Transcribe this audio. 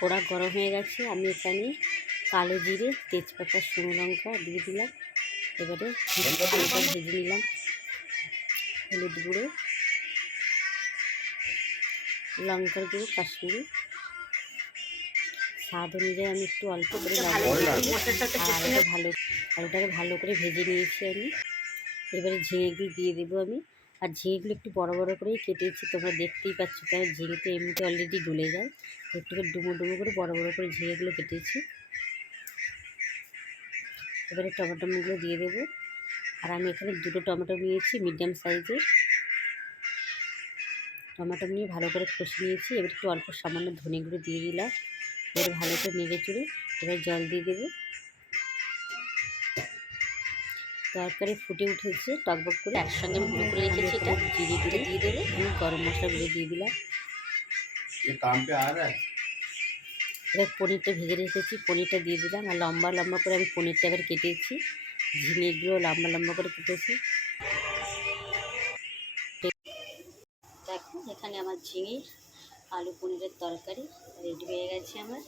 কড়া গরম হয়ে গেছে আমি এখানে কালো জিরে তেজপাতা শুকনো লঙ্কা দিয়ে দিলাম। এবারে ভেজে নিলাম। হলুদ গুঁড়ো লঙ্কার গুঁড়ো কাশ্মীরি। স্বাদ অনুযায়ী আমি একটু অল্প করে এটা ভালো আর ওটাকে ভালো করে ভেজে নিয়েছি আমি। এবারে ঝিঙেগুলো দিয়ে দেবো আমি। আর ঝিঙেগুলো একটু বড় বড় করেই কেটেছি, তোমরা দেখতেই পাচ্ছ কারণ ঝিঙে তো এমনিতে অলরেডি গলে যায়। একটু করে ডুমো ডুমো করে বড় বড় করে ঝিঙেগুলো কেটেছি। এবারে টমেটোগুলো দিয়ে দেবো। আর আমি এখানে দুটো টমেটো নিয়েছি মিডিয়াম সাইজের টমেটো নিয়ে ভালো করে কষে নিয়েছি। এবার একটু অল্প সামান্য ধনে গুঁড়ো দিয়ে দিলাম। এবার ভালো করে নেড়ে চুড়ে এবার জল দিয়ে দেবো। তরকারি ফুটে উঠেছে টকবক করে। একসঙ্গে আমি গুঁড়ো করে রেখেছি এটা। জিরে দিয়ে দিয়ে দেবে। আমি গরম মশলাগুলো দিয়ে দিলাম। এবার পনিরটা ভেজে রেখেছি। পনিরটা দিয়ে দিলাম। আর লম্বা লম্বা করে আমি পনিরটা এবার কেটেছি। ঝিঙেগুলো লম্বা লম্বা করে কেটেছি। দেখুন এখানে আমার ঝিঙে আলু পনিরের তরকারি রেডি হয়ে গেছে আমার।